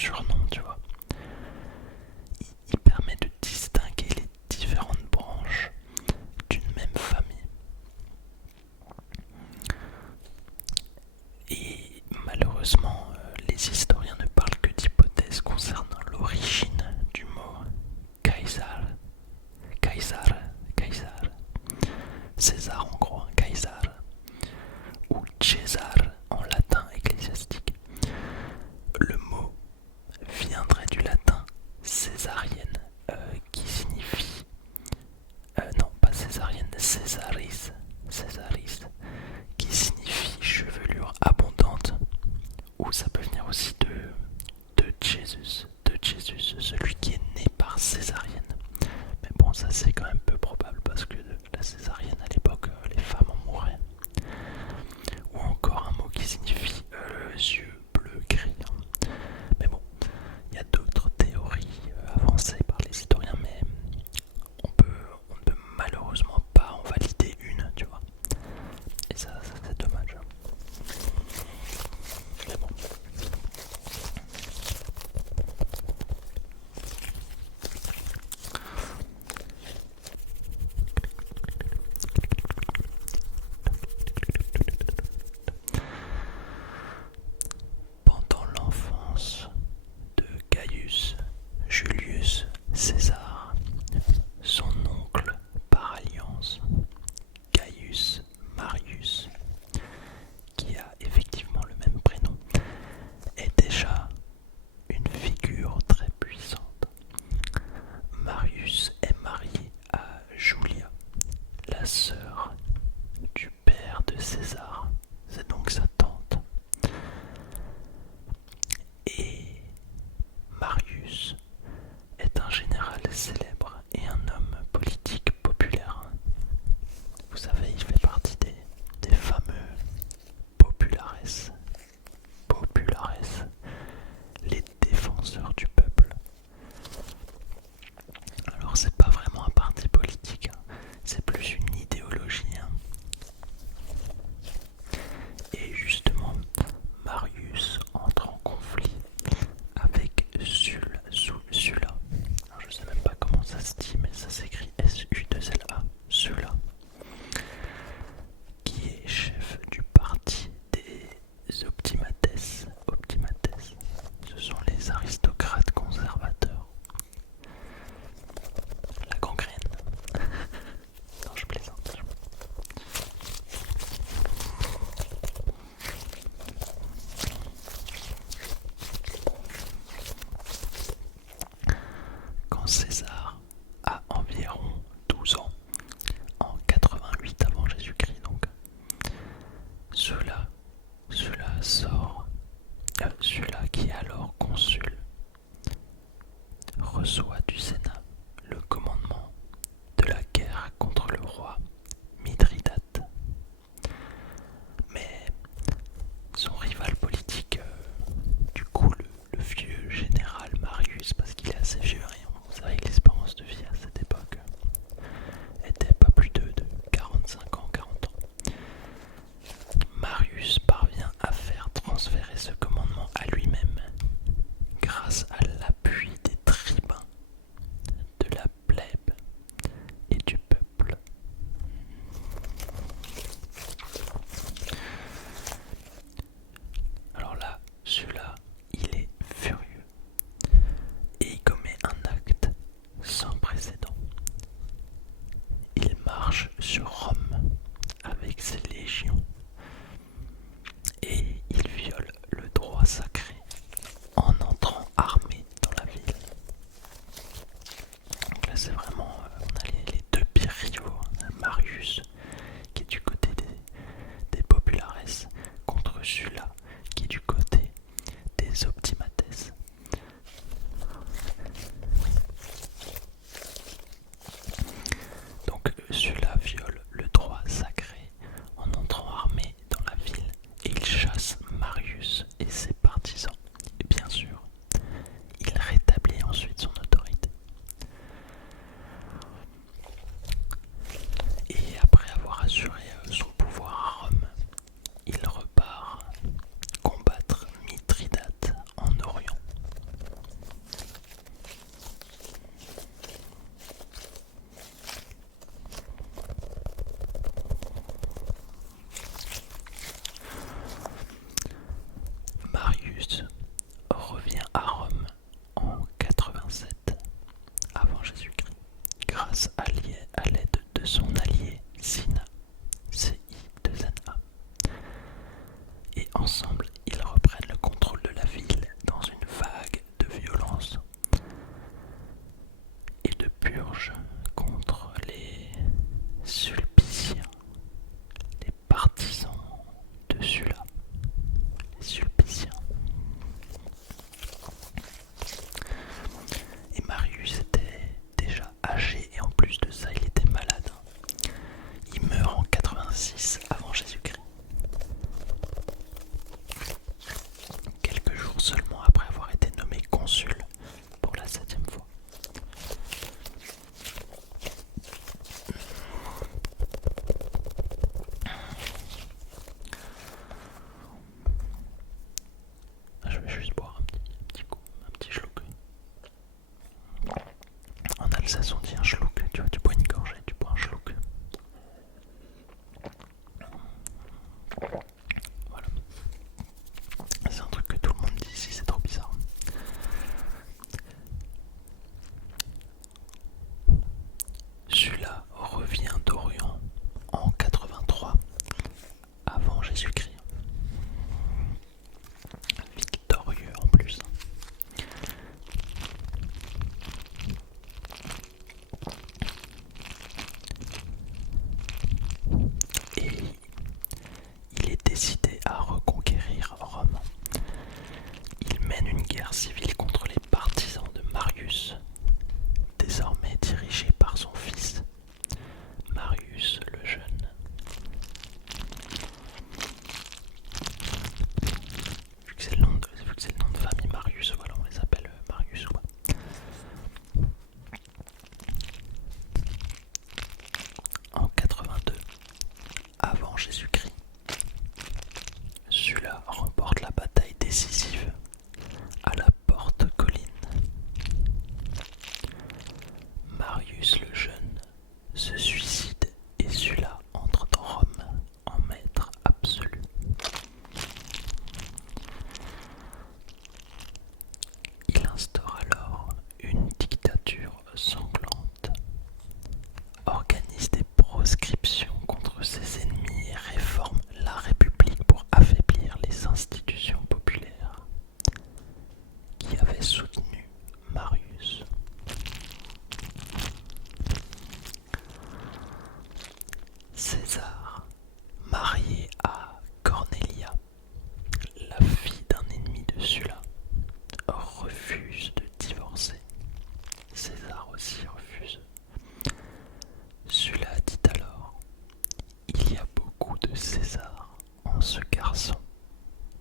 surnom, tu vois. Il permet de distinguer les différentes branches d'une même famille. Et malheureusement, les historiens ne parlent que d'hypothèses concernant l'origine du mot Caesar, Caesar, Caesar, César en gros, Caesar, ou César en latin ecclésiastique. Le mot viendrait du latin césarienne, qui signifie non pas césarienne, Césaris, Césaris, qui signifie chevelure abondante, ou ça peut venir aussi de Jésus, celui qui est né par césarienne. Mais bon, ça c'est quand même peu probable parce que la césarienne à l'époque, les femmes en mouraient. Ou encore un mot qui signifie yeux bleus gris. Mais bon, il y a d'autres théories avancées par les historiens, mais on ne peut malheureusement pas en valider une, tu vois. Et ça c'est dommage. Mais bon. Pendant l'enfance de Gaius Julius César, son oncle par alliance, Gaius Marius, qui a effectivement le même prénom, est déjà une figure très puissante. Marius est marié à Julia, la sœur du père de César, c'est donc sa tante. Et Marius est un général célèbre et un homme politique populaire. Vous savez, il fait partie des fameux populares, les défenseurs du peuple. Alors c'est pas vraiment un parti politique, hein, c'est plus une idéologie. Hein. Et justement, Marius entre en conflit avec Sulla. Alors, je sais même pas comment ça se dit, mais ça s'écrit S-U-2-L-A, Sulla, qui est chef du parti des Optimates. Ce sont les aristocrates conservateurs. La gangrène. Non, je plaisante. Quand César a environ 12 ans, en 88 avant Jésus-Christ donc, Sulla sort, Sulla qui est alors consul, reçoit du Sénat le commandement de la guerre contre le roi Mithridate. Mais son rival politique, du coup le vieux général Marius, parce qu'il est assez vieux, vous savez que l'espérance de vie à cette époque était pas plus de 45 ans, 40 ans. Marius parvient à faire transférer ce commandement à lui-même grâce à l'appui des tribuns, de la plèbe et du peuple. Alors là, celui-là, il est furieux et il commet un acte sans précédent. Il marche sur Rome avec ses légions et il viole le droit sacré en entrant armé ça sont dit un schluck, tu vois, tu bois une gorgée, tu bois un schluck. Voilà. C'est un truc que tout le monde dit ici, c'est trop bizarre. Sulla revient d'Orient en 83 avant Jésus-Christ. Victorieux en plus. Et il est décidé à reconquérir Rome. Il mène une guerre civile contre les partisans de Marius, désormais dirigés par son fils, Marius le Jeune. Vu que c'est le nom de famille Marius, voilà, on les appelle Marius quoi. En 82, avant Jésus-Christ, Sulla remporte la bataille décisive à la Porte Colline. Marius le Jeune se suicide et Sulla entre dans Rome en maître absolu. Il instaure alors une dictature sanglante, organise des proscriptions contre ses ennemis et réforme la République pour affaiblir les institutions populaires qui avaient soutenu Marius. César, marié à Cornelia, la fille d'un ennemi de Sulla, refuse de divorcer. César aussi refuse. Sulla dit alors: il y a beaucoup de César en ce garçon,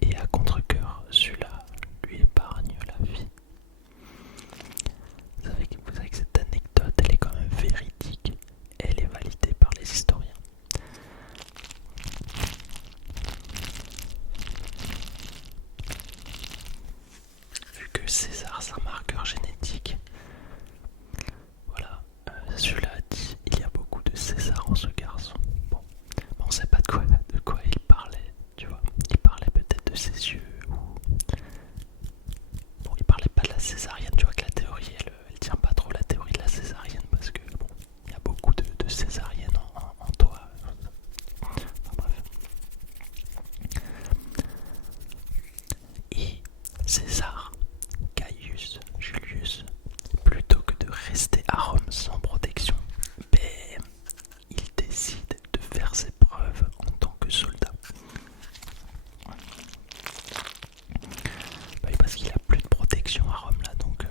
et à contre-cœur, Sulla lui épargne la vie. Vous savez que cette anecdote, elle est quand même véridique, elle est validée par les historiens. Vu que César c'est un marqueur génétique, voilà, celui-là a dit il y a beaucoup de César en ce garçon. Bon, on sait pas de quoi il parlait, tu vois. Il parlait peut-être de ses yeux ou. Bon, il parlait pas de la césarienne, tu vois que la théorie elle tient pas trop la théorie de la césarienne parce que bon, il y a beaucoup de césariennes en toi. Enfin bref. Et César, Caius Julius, plutôt que de rester à Rome sans protection, ben, il décide de faire ses preuves en tant que soldat. Bah, parce qu'il a plus de protection à Rome là, donc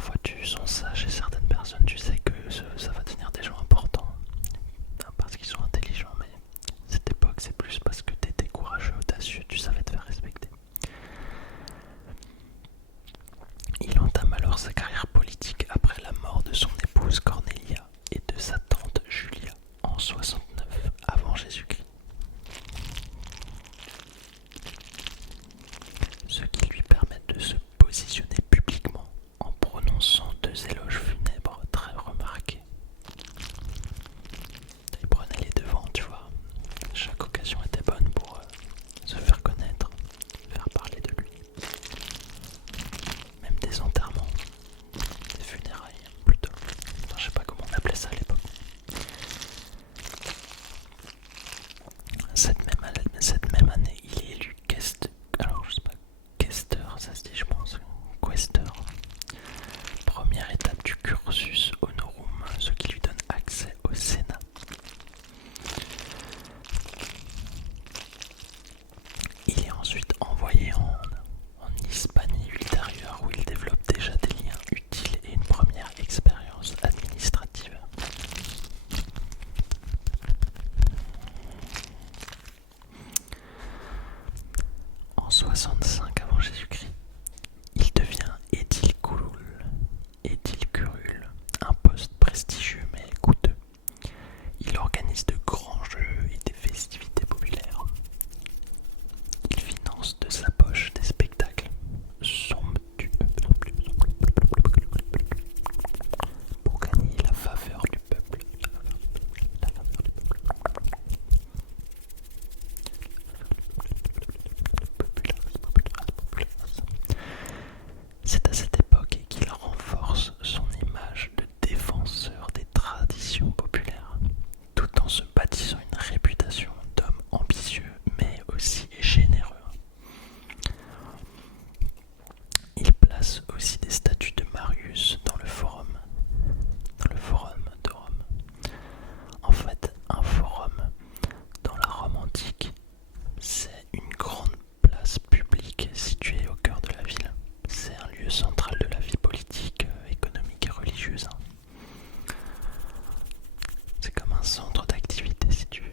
parfois tu sens ça chez certaines personnes, tu sais que ça va devenir des gens importants parce qu'ils sont intelligents, mais cette époque c'est plus parce que t'étais courageux, audacieux, tu savais te faire respecter. Il entame alors sa carrière politique après la mort de son épouse Cornelia et de sa tante Julia en 69 avant Jésus-Christ. Ce qui lui permet de se positionner publiquement en prononçant deux éloges funèbres très remarqués. Il prenait les devants, tu vois. Chaque occasion était bonne pour se faire connaître, faire parler de lui. Même des enterrements, des funérailles plutôt. Enfin, je sais pas comment on appelait ça à l'époque. Cette même année, il est élu alors je sais pas, questeur, ça se dit je pense, questeur. Première étape du cursus honorum, ce qui lui donne accès au Sénat. Il est ensuite envoyé en Hispanie ultérieure où il développe déjà des liens utiles et une première expérience administrative. En 65 avant Jésus-Christ, il devient édile curule, un poste prestigieux mais coûteux. Il organise de grands jeux et des festivités populaires. Il finance de sa poche des spectacles somptueux pour gagner la faveur du peuple. C'est à cette époque qu'il renforce son image de défenseur des traditions populaires, tout en se bâtissant une réputation d'homme ambitieux mais aussi généreux. Il place aussi des statues de Marius dans le forum de Rome. En fait, un forum dans la Rome antique, c'est une grande place publique située au cœur de la ville. C'est un lieu central de la vie politique, économique et religieuse. C'est comme un centre d'activité si tu veux.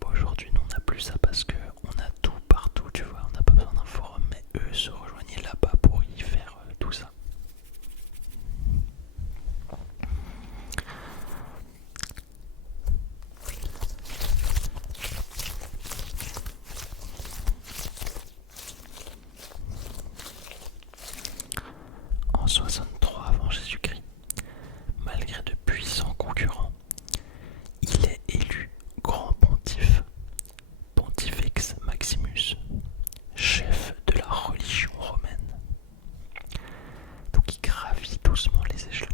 Bon, aujourd'hui, nous on n'a plus ça parce qu'on a tout partout, tu vois. On n'a pas besoin d'un forum, mais eux se rejoignaient là-bas pour y faire tout ça. En 63 avant Jésus-Christ, malgré de puissants concurrents, il est élu grand pontife, Pontifex Maximus, chef de la religion romaine. Donc il gravit doucement les échelons.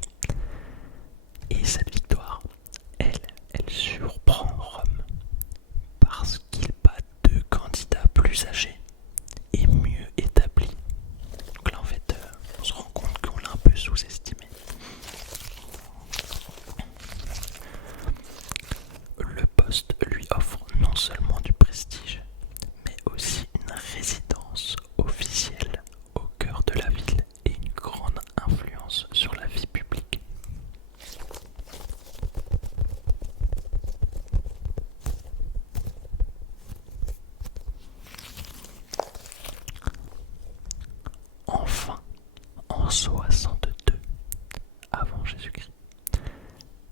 Et cette victoire, elle surprend Rome parce qu'il bat deux candidats plus âgés et mieux établis. Donc là en fait, on se rend compte qu'on l'a un peu sous-estimé. Le poste lui offre non seulement du prestige, mais aussi une résidence officielle au cœur de la ville et une grande influence sur la vie publique. Enfin, en 62 avant Jésus-Christ,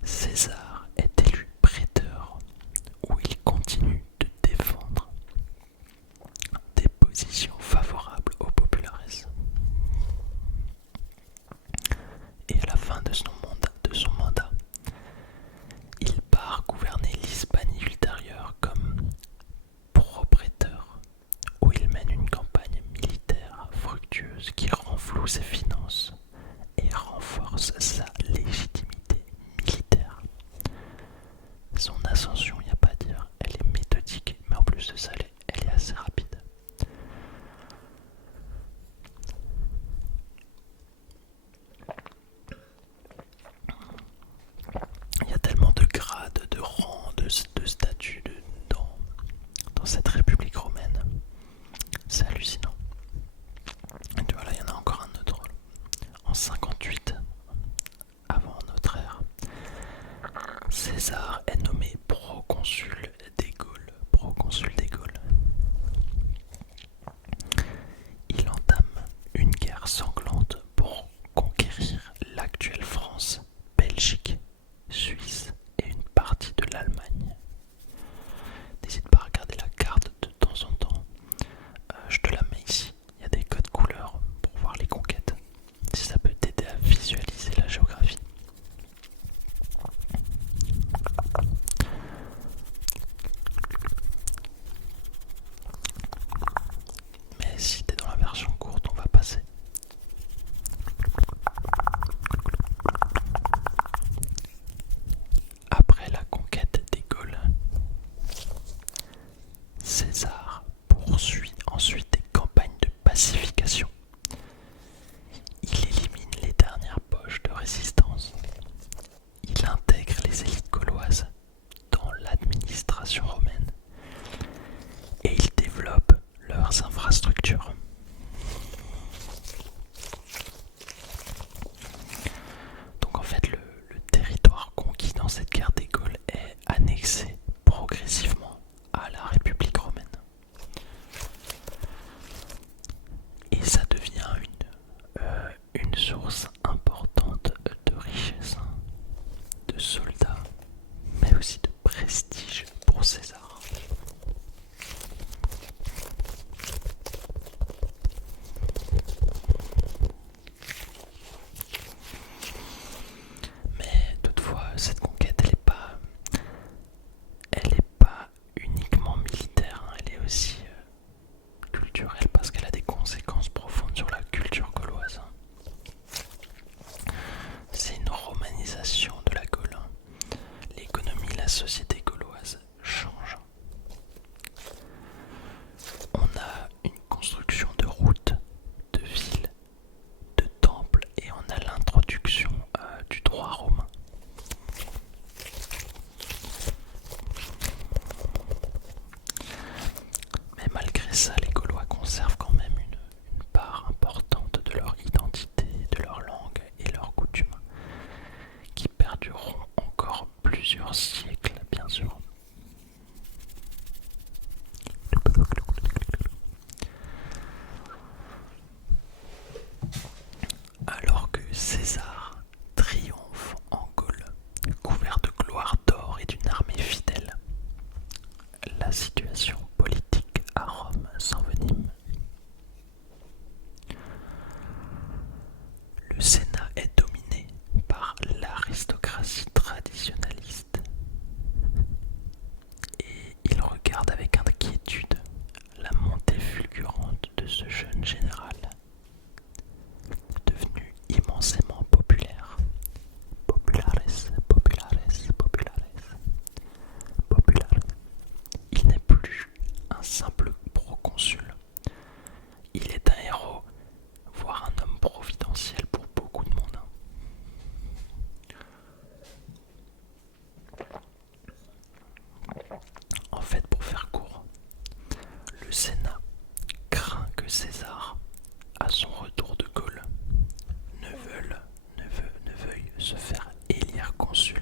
César est élu préteur où il continue de défendre des positions favorables aux populares. Et à la fin de son mandat, il part gouverner l'Hispanie ultérieure comme propréteur, où il mène une campagne militaire fructueuse qui renfloue ses finances et renforce sa légitimité militaire. Son ascension, il n'y a pas à dire, elle est méthodique, mais en plus de ça, elle est assez rapide. Il y a tellement de grades, de rangs, de statuts dans cette république romaine. C'est hallucinant. Et tu vois, là, il y en a encore un autre. 58 avant notre ère, César est nommé proconsul des Gaules. Il entame une guerre sanglante pour conquérir l'actuelle France, Belgique, Suisse et une partie de l'Allemagne. N'hésite pas à regarder la carte de temps en temps. Je te la mets ici. Il y a des codes couleurs pour voir les conquêtes. Si ça peut t'aider à visualiser la géographie. Mais si t'es dans la version courte, on va passer. Après la conquête des Gaules, César poursuit ensuite des campagnes de pacification. Il élimine les dernières poches de résistance. Il intègre les élites gauloises dans l'administration romaine et il développe leurs infrastructures. Donc en fait le territoire conquis dans cette guerre des Gaules est annexé progressivement à la République romaine. Et ça devient une source importante de richesse, de soldats, mais aussi de prestige pour César. Mais toutefois, cette conquête, elle est pas uniquement militaire, hein, elle est aussi culturelle parce qu'elle a des conséquences profondes sur la culture gauloise. C'est une romanisation de la Gaule. L'économie, la société gauloise change. On a une construction de routes, de villes, de temples et on a l'introduction du droit romain. Mais malgré ça, les Gaulois conservent quand même une part importante de leur identité, de leur langue et leurs coutumes, qui perdureront encore plusieurs siècles, bien sûr. Alors que César triomphe en Gaule, couvert de gloire d'or et d'une armée fidèle, la situation politique à Rome s'envenime. Le Sénat est dominé par l'aristocratie traditionnaliste et il regarde avec inquiétude la montée fulgurante de ce jeune général, devenu immensément populaire. Populares. Il n'est plus un simple proconsul. Il est un héros, voire un homme providentiel pour beaucoup de monde. En fait, pour faire court, le Sénat craint que César, à son retour de Gaule, ne veuille se faire élire consul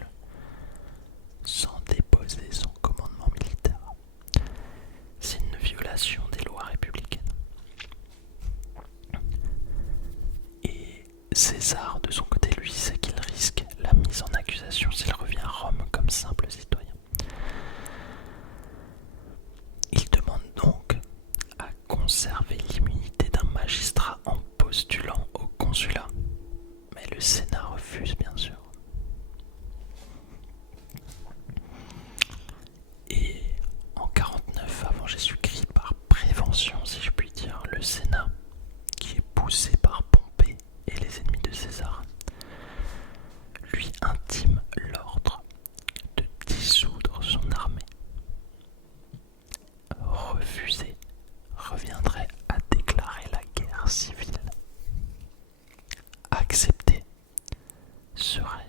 sans déposer son commandement militaire. C'est une violation des lois républicaines. Et César, de son côté, lui, sait qu'il risque la mise en accusation s'il revient à Rome comme simple citoyen. Il demande donc à conserver l'immunité d'un magistrat en postulant au consulat. Mais le Sénat refuse, bien sûr. Et en 49 avant Jésus-Christ, par prévention, si je puis dire, le Sénat, qui est poussé par Pompée et les ennemis de César, lui intime l'ordre de dissoudre son armée. Refuser reviendrait à déclarer la guerre civile. Accepter serait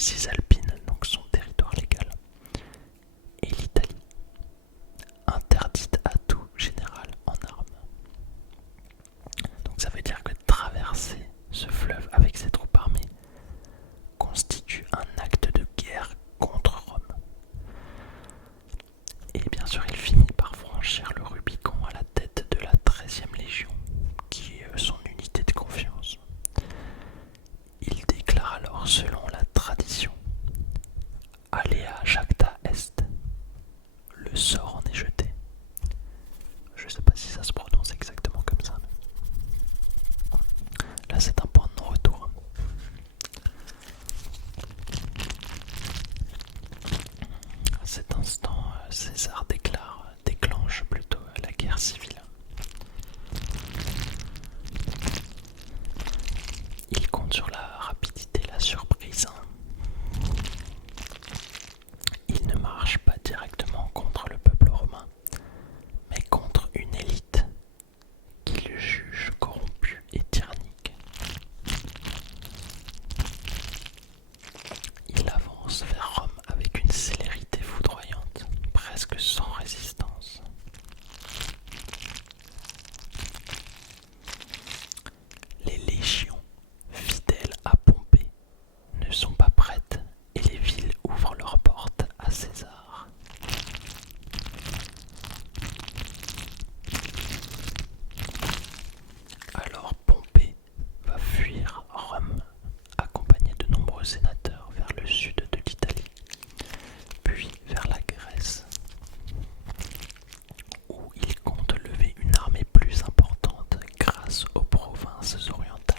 Cisalpine, donc son territoire légal, et l'Italie, interdite à tout général en armes. Donc ça veut dire que traverser ce fleuve avec ses troupes armées constitue un acte de guerre contre Rome. Et bien sûr, il finit par franchir le Rubicon à la tête de la 13e Légion, qui est son unité de confiance. Il déclare alors, selon la tradition, Alea jacta est, le sort en est jeté. Je sais pas si ça se prononce exactement comme ça, mais là c'est un point de non-retour. À cet instant, César déclenche plutôt la guerre civile. Il compte sur la rapidité, la surprise. Il ne marche pas directement contre le peuple romain, mais contre une élite qu'il juge corrompue et tyrannique. Il avance vers Rome avec une célérité foudroyante, presque sans résistance. Les légions, fidèles à Pompée, ne sont pas prêtes et les villes ouvrent leurs portes à César. Alors Pompée va fuir Rome, accompagné de nombreux sénateurs vers le sud de l'Italie, puis vers la Grèce, où il compte lever une armée plus importante grâce aux provinces orientales.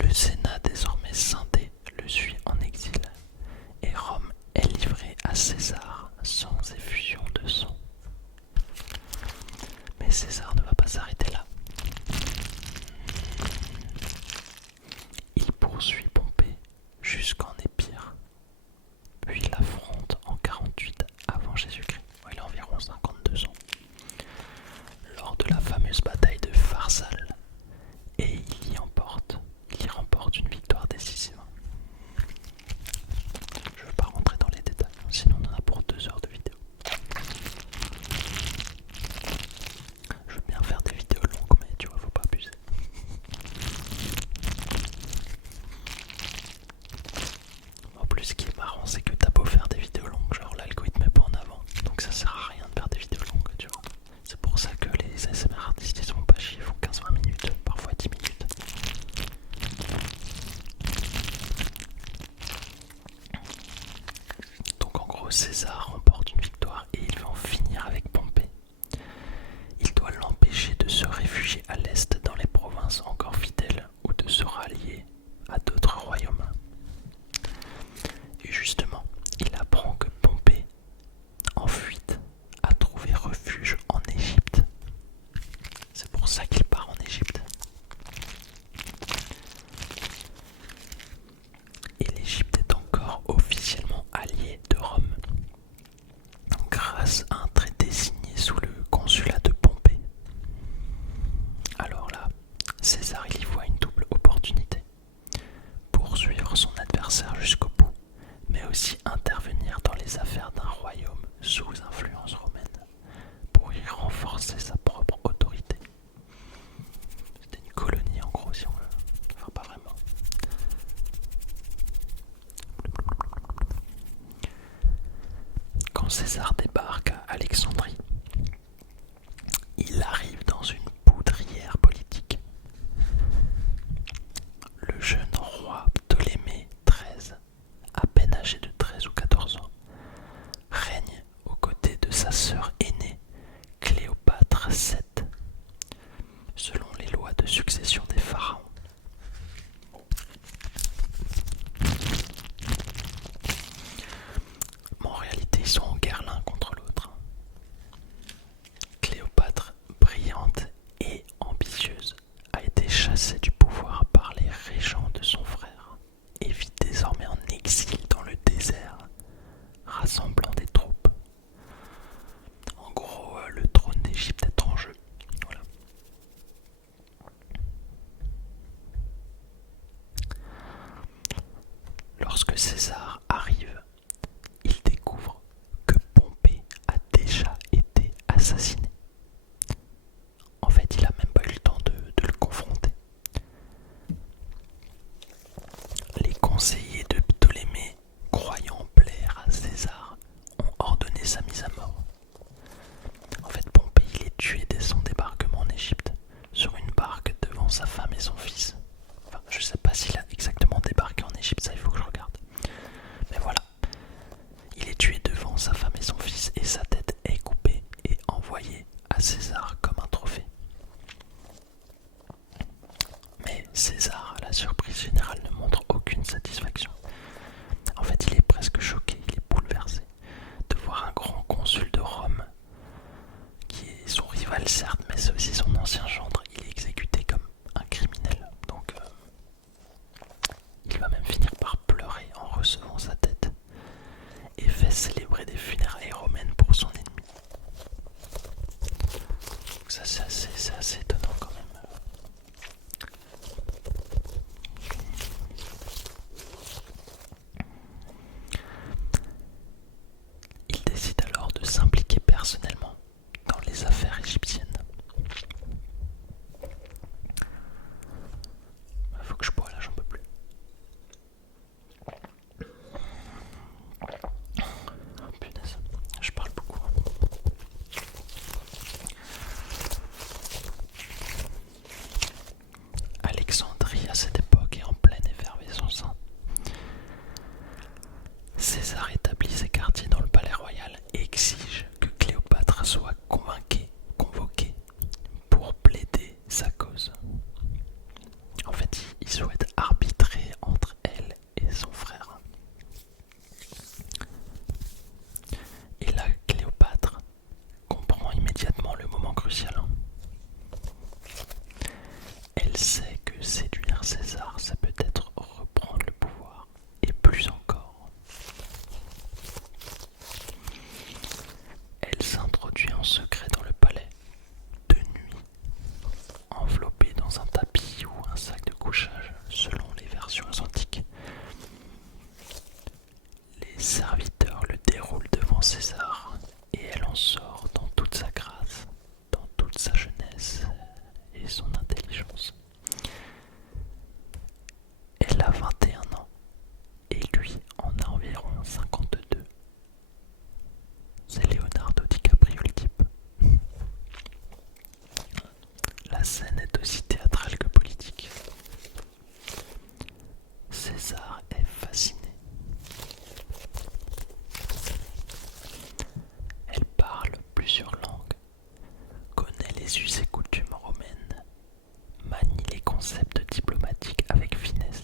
Le Sénat, désormais scindé, le suit en exil, et Rome est livrée à César sans effusion de sang. Mais César ne va pas s'arrêter là. Il poursuit Pompée jusqu'en Épire, puis l'affronte en 48 avant Jésus-Christ. Il a environ 52 ans. Lors de la fameuse bataille de Pharsale, et il y remporte une victoire décisive. Je ne veux pas rentrer dans les détails, sinon on en a pour 2 heures de vidéo. Je veux bien faire des vidéos longues, mais tu vois, faut pas abuser. En plus, ce qui est marrant, c'est que t'as beau faire des vidéos longues, genre l'algorithme met pas en avant, donc ça sert à rien de faire des vidéos longues, tu vois. C'est pour ça que les ASMR artistes ils se font pas chier, ils font 15-20 minutes, parfois 10 minutes. Donc en gros, César remporte une victoire et il va en finir avec Pompée. Il doit l'empêcher de se réfugier à l'est dans les provinces encore fidèles ou de se rallier à d'autres royaumes. Et justement, il apprend que Pompée, en fuite, a trouvé refuge en Égypte. C'est pour ça qu'il part en Égypte. Et l'Égypte est encore officiellement alliée de Rome, grâce à un traité signé sous le consulat de Pompée. Alors là, César il y voit une double opportunité. Poursuivre son adversaire jusqu'au bout, mais aussi intervenir dans les affaires d'un royaume sous influence romaine, pour y renforcer sa propre autorité. C'était une colonie en gros, si on veut. Enfin, pas vraiment. Quand César débarque à Alexandrie, il arrive dans une poudrière politique. Le jeune roi Ptolémée XIII, à peine âgé de 13 ou 14 ans, règne aux côtés de sa sœur aînée, Cléopâtre VII, selon les lois de succession des pharaons. Mais en réalité, ils sont en guerre l'un contre l'autre. mal certes, mais c'est aussi son ancien gendre. Il est exécuté comme un criminel. Donc il va même finir par pleurer en recevant sa tête et fait célébrer des funérailles romaines pour son ennemi. Donc ça c'est assez étonnant quand même. Il décide alors de s'impliquer personnellement dans les affaires égyptiennes. Faut que je bois là, j'en peux plus. Oh, punaise, je parle beaucoup. Alexandrie à cette époque est en pleine effervescence. César établit ses quartiers dans le palais royal et exige que Cléopâtre soit convoquée pour plaider sa cause. En fait, il souhaite arbitrer entre elle et son frère. Et là, Cléopâtre comprend immédiatement le moment crucial. Elle sait que séduire César, ça peut être reprendre le pouvoir, et plus encore. Elle s'introduit en secret dans le palais, de nuit, enveloppée dans un tapis ou un sac de couchage, selon les versions antiques. Les serviteurs le déroulent devant César, et elle en sort dans toute sa grâce, dans toute sa jeunesse et son intelligence. Elle a 21 ans, et lui en a environ 52. C'est Leonardo DiCaprio le type. La scène est aussi théâtrale que politique. César est fasciné. Elle parle plusieurs langues, connaît les us et coutumes romaines, manie les concepts diplomatiques avec finesse.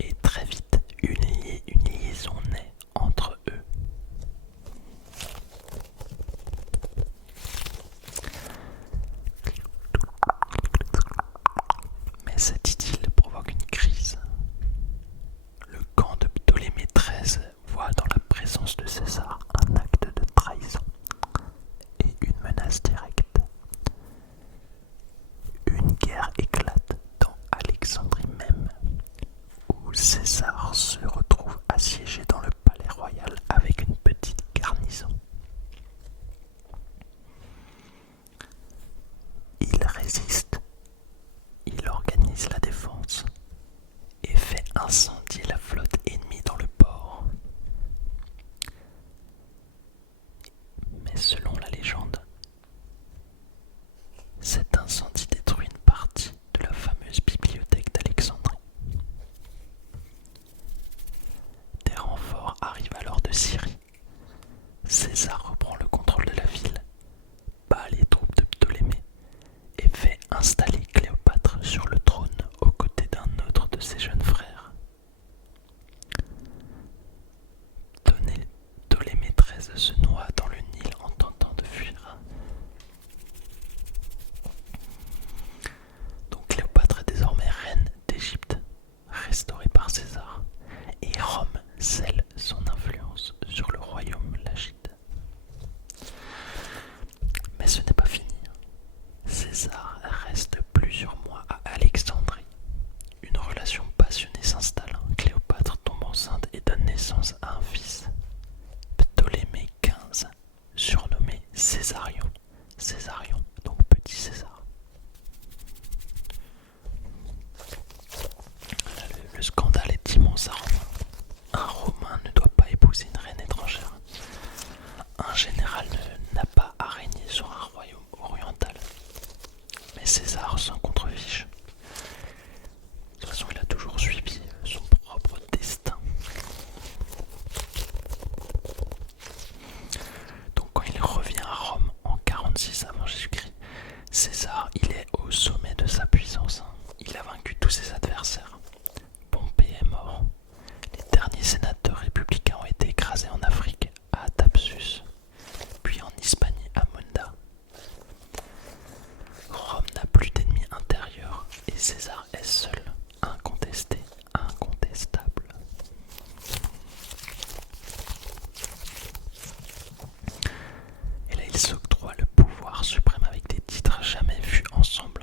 Et très vite, une liaison naît entre eux. Mais cette idylle provoque une crise. Le camp de Ptolémée XIII voit dans la présence de César un acte de trahison et une menace directe. Une guerre éclate dans Alexandrie même, où César se retrouve assiégé dans le palais royal avec une petite garnison. Il résiste, il organise la défense et fait incendier la flotte ennemie dans le port. Mais selon la légende, cet incendie détruit une partie de la fameuse bibliothèque d'Alexandrie. Des renforts arrivent alors de Syrie. César reprend le contrôle de la ville, bat les troupes de Ptolémée et fait installer Cléopâtre sur le trône aux côtés d'un autre de ses jeunes frères. Ptolémée XIII se noie dans le Nil en tentant de fuir. Donc Cléopâtre est désormais reine d'Égypte, restaurée par César, et Rome scelle son influence sur le royaume lagide. Mais ce n'est pas fini. César reste plusieurs mois à Alexandrie. Une relation passionnée s'installe. Cléopâtre tombe enceinte et donne naissance à un fils, Ptolémée XV, surnommé Césarion. Césarion, donc petit César. Le scandale est immense à Rome. Un Romain ne doit pas épouser une reine étrangère. Un général n'a pas à régner sur un royaume oriental. Mais César s'en contrefiche. De toute façon, il a toujours suivi son propre destin. Donc quand il revient à Rome en 46 avant Jésus-Christ, il s'octroie le pouvoir suprême avec des titres jamais vus ensemble.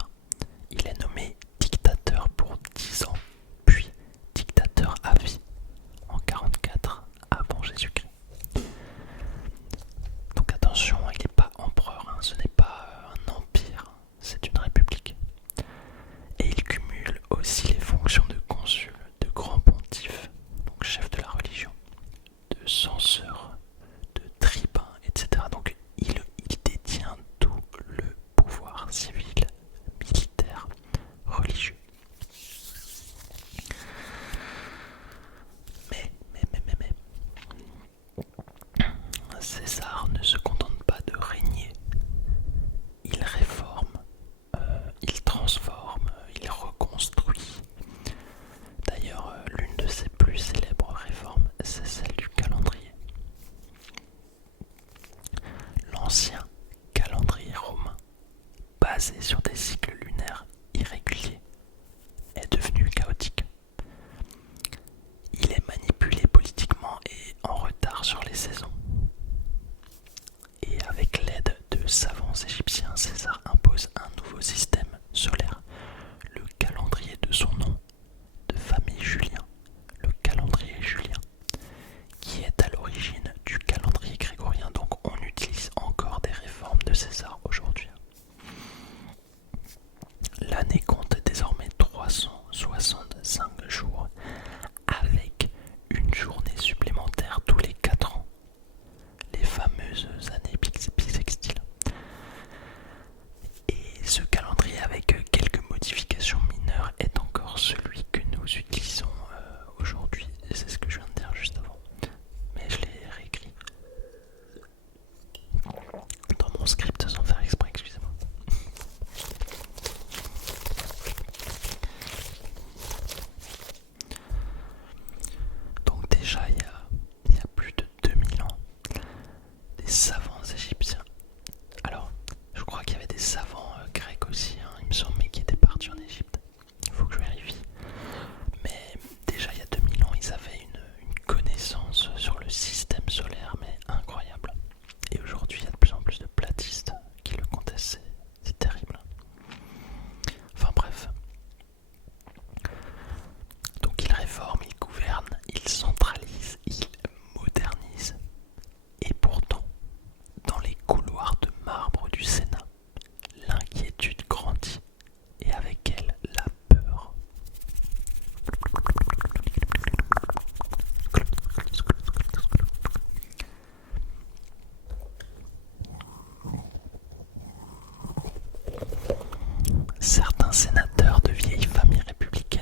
Il est nommé dictateur pour 10 ans, puis dictateur à vie en 44 avant Jésus-Christ. Donc attention, il n'est pas empereur, hein, ce n'est pas un empire, c'est une république. Et il cumule aussi les fonctions de consul, de grand pontife, donc chef de la religion, de censeur, de tribun, etc. Donc il détient tout le pouvoir civil, militaire, religieux. Mais, César ne se contente pas de régner. Il réforme, il transforme, il reconstruit. D'ailleurs, l'une de ses plus célèbres réformes, c'est celle du calendrier. L'ancien calendrier romain, basé sur des cycles lunaires irréguliers, est devenu chaotique. Il est manipulé politiquement et en retard sur les saisons. Et avec l'aide de savants égyptiens, César impose un nouveau système solaire, le calendrier de son nom, de famille Julien, le calendrier julien, qui est à l'origine du calendrier grégorien. Donc on utilise encore des réformes de César aujourd'hui. L'année compte désormais 365 jours, avec une journée supplémentaire tous les 4 ans, les fameuses années bissextiles. Et ce calendrier, avec quelques modifications mineures, est encore celui que nous utilisons aujourd'hui. C'est ce que je viens de dire juste avant, mais je l'ai réécrit dans mon script sans faire exprès, excusez-moi. Donc déjà il y a plus de 2000 ans, des savants égyptiens. Alors, je crois qu'il y avait des savants grecs aussi, hein, il me semble, mais qui étaient partis en Égypte. Il faut que je vérifie. Mais déjà il y a 2000 ans, ils avaient une connaissance sur le système solaire, mais incroyable. Et aujourd'hui, il y a de plus en plus de platistes qui le contestent, c'est terrible. Enfin bref. Donc il réforme, il gouverne, il centralise, il modernise. Et pourtant, dans les couloirs de marbre du Sénat, l'inquiétude grandit et avec elle la peur. Certains sénateurs de vieilles familles républicaines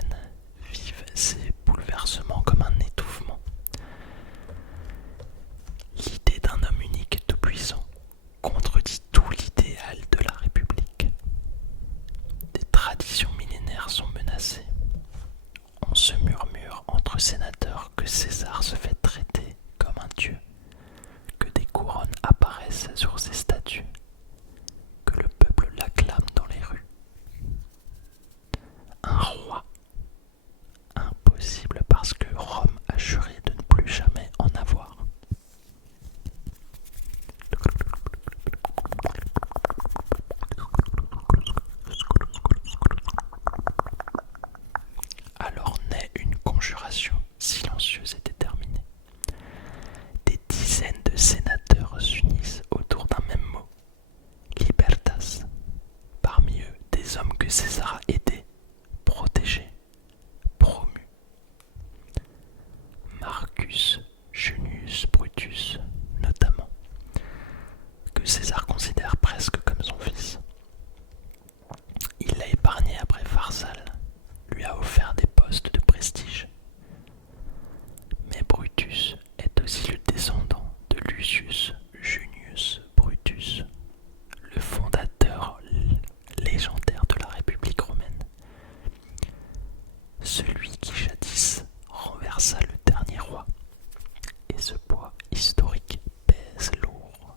vivent ces bouleversements comme un étouffement. L'idée d'un homme unique et tout-puissant contredit tout l'idéal de la République. Des traditions millénaires sont menacées. On se murmure entre sénateurs que César se fait traiter comme un dieu, que des couronnes apparaissent sur ses statues, que le peuple l'acclame dans les rues. Un roi, impossible parce que Rome a juré de ne plus jamais en avoir. Alors naît une conjuration silencieuse et déterminée. Des dizaines de sénateurs s'unissent autour d'un même mot, libertas. Parmi eux, des hommes que César a aidés, protégés, promus. Marcus Junius Brutus, notamment, que César considère presque comme son fils. Il l'a épargné après Pharsale, lui a offert des postes de prestige. Mais Brutus est aussi le descendant de Lucius Junius Brutus, le fondateur légendaire de la République romaine. Celui qui jadis renversa le dernier roi. Et ce poids historique pèse lourd.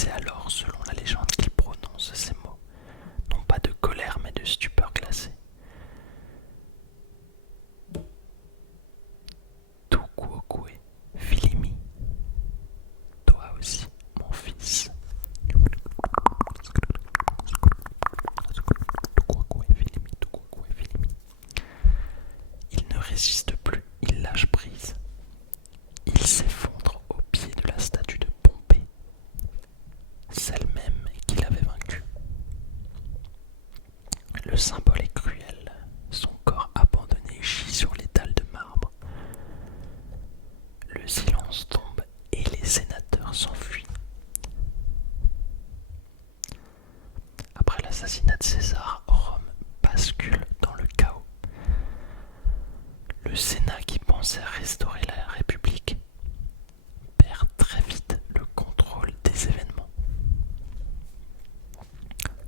C'est alors, selon la légende, qu'il prononce ces mots, non pas de colère mais de stupeur glacée. Tukuokwe, Filimi, toi aussi, mon fils. Il ne résiste plus, il lâche prise. Il s'effondre au pied de la statue de Pompée, celle même qu'il avait vaincue. Le symbole est cruel, son corps abandonné gît sur les dalles de marbre. Le silence tombe et les sénateurs s'enfuient. Après l'assassinat de César, Rome bascule dans le chaos. Le Sénat, qui pensait restaurer la République, perd très vite le contrôle des événements.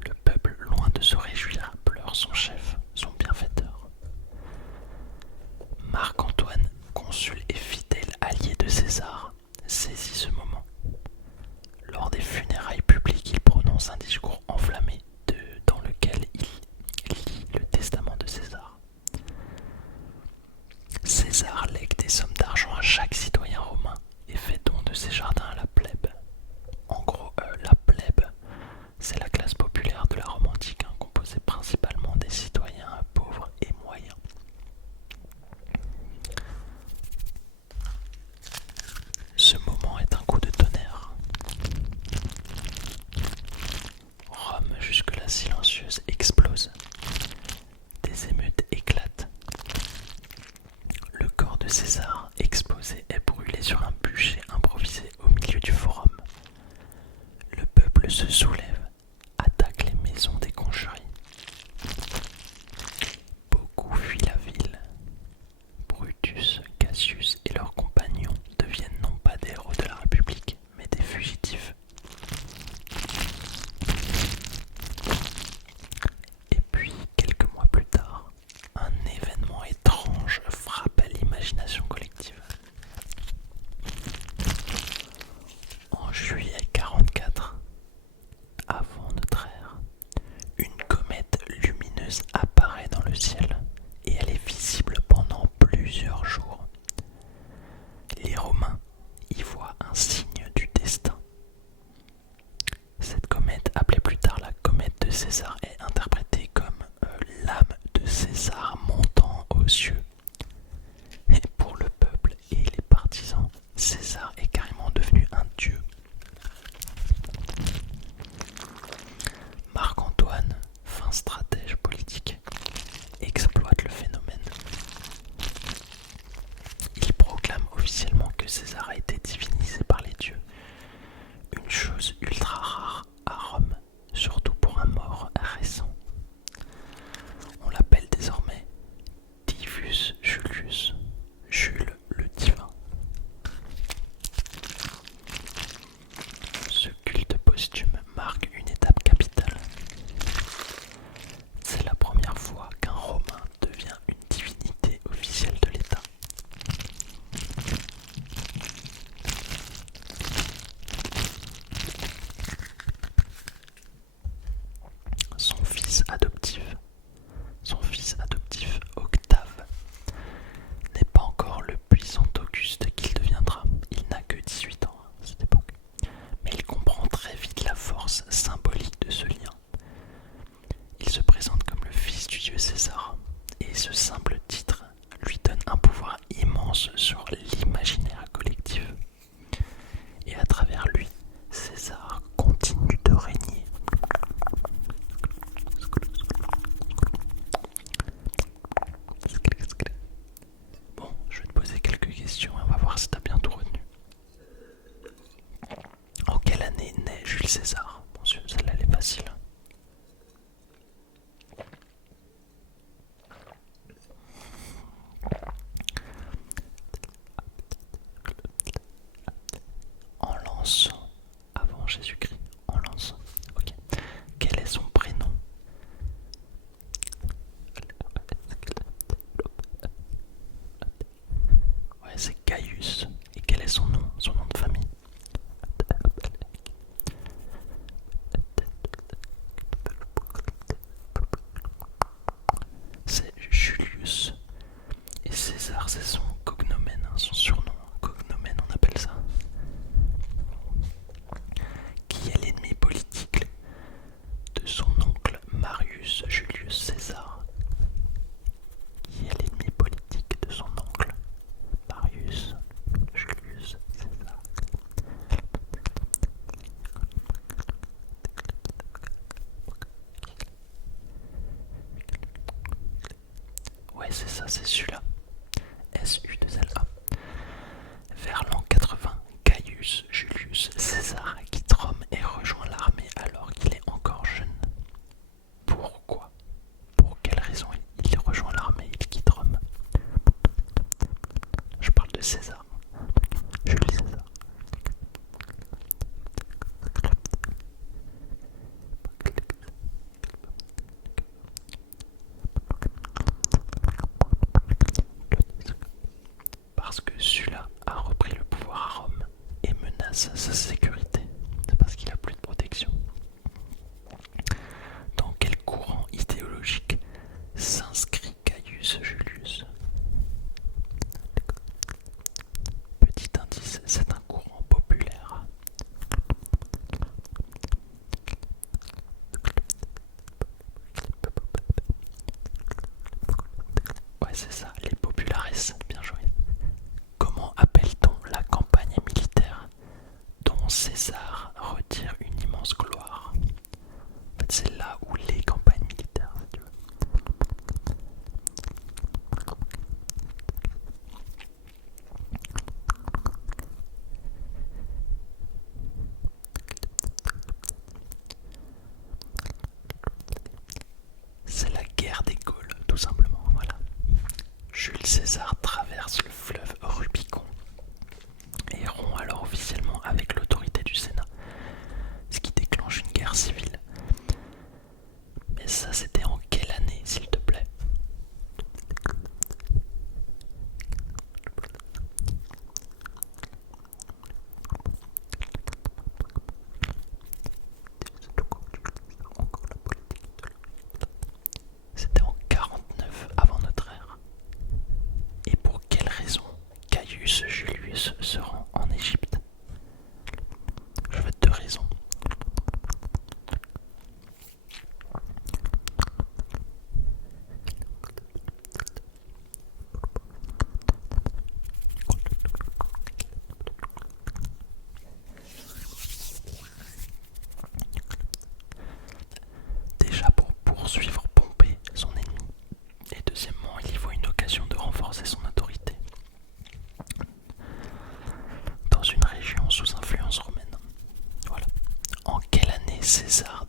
Le peuple, loin de se réjouir, pleure son chef, son bienfaiteur. Marc-Antoine, consul et fidèle allié de César, saisit ce moment. Lors des funérailles publiques, il prononce un discours enflammé dans lequel il lit le testament de César. César lègue des sommes d'argent à chaque citoyen romain et fait don de ses jardins à la plèbe. En gros, la plèbe, c'est la classe populaire de la Rome antique, composée principalement des citoyens pauvres et moyens. Ce moment est un coup de tonnerre. Rome, jusque-là silencieuse, explose. Des émeutes éclatent. Le corps de César, exposé, est brûlé sur un bûcher improvisé au milieu du forum. Le peuple se soulève, attaque les maisons des conjurés. Beaucoup fuient la ville. Brutus, Cassius et leurs compagnons deviennent non pas des héros de la République, mais des fugitifs. Et puis, quelques mois plus tard, un événement étrange frappe à l'imagination collective. En juillet 44, avant notre ère, une comète lumineuse apparaît dans le ciel et elle est visible pendant plusieurs jours. Les Romains y voient un signe du destin. Cette comète, appelée plus tard la comète de César, est interprétée comme l'âme de César montant aux cieux. Et pour le peuple et les partisans, César est carrément devenu un dieu. Marc-Antoine, fin stratège politique, exploite le phénomène. Il proclame officiellement que César a été divinisé par les dieux, une chose ultra rare à Rome, surtout pour un mort récent. On l'appelle désormais Divus Julius, Jules le divin. Ce culte posthume marque une étape capitale. C'est la première fois qu'un Romain devient une divinité officielle de l'État. Son fils adoptif Octave, n'est pas encore le puissant Auguste qu'il deviendra. Il n'a que 18 ans à cette époque, mais il comprend très vite la force symbolique de ce lien. Il se présente comme le fils du dieu César, et ce simple titre lui donne un pouvoir immense sur l'imaginaire collectif. Et à travers lui, César continue de régner. Bon, je vais te poser quelques questions et on va voir si tu as bien tout retenu. En quelle année naît Jules César? Bon, celle-là elle est facile. En l'an 100 avant Jésus-Christ. En l'an 100. Ok. Quel est son prénom? Ouais, c'est Gaius. Et quel est son nom de famille? c'est celui-là. SU2LA. Vers l'an 80, Gaius Julius César quitte Rome et rejoint l'armée alors qu'il est encore jeune. Pourquoi? Pour quelle raison il rejoint l'armée et il quitte Rome? Je parle de César. Jules César. Parce que Sulla a repris le pouvoir à Rome et menace sa sécurité. C'est parce qu'il a plus de protection. Dans quel courant idéologique s'inscrit Gaius Julius? Petit indice, c'est un courant populaire. Ouais, c'est ça, les populares, bien joué. Comment appelle-t-on la campagne militaire dont César retire une immense gloire? En fait, c'est là où les campagnes militaires, si tu veux. C'est la guerre des Gaules, tout simplement, voilà. Jules César traverse le fleuve Rubicon et rompt alors officiellement avec l'autorité du Sénat, ce qui déclenche une guerre civile. Mais ça, c'était en quelle année, s'il te plaît? C'était en 49 avant notre ère. Et pour quelle raison Gaius Julius se rend en Égypte? Je veux deux raisons. Déjà pour poursuivre Pompée, son ennemi, et deuxièmement, il y voit une occasion de renforcer son autorité dans une région sous influence romaine. Voilà. En quelle année César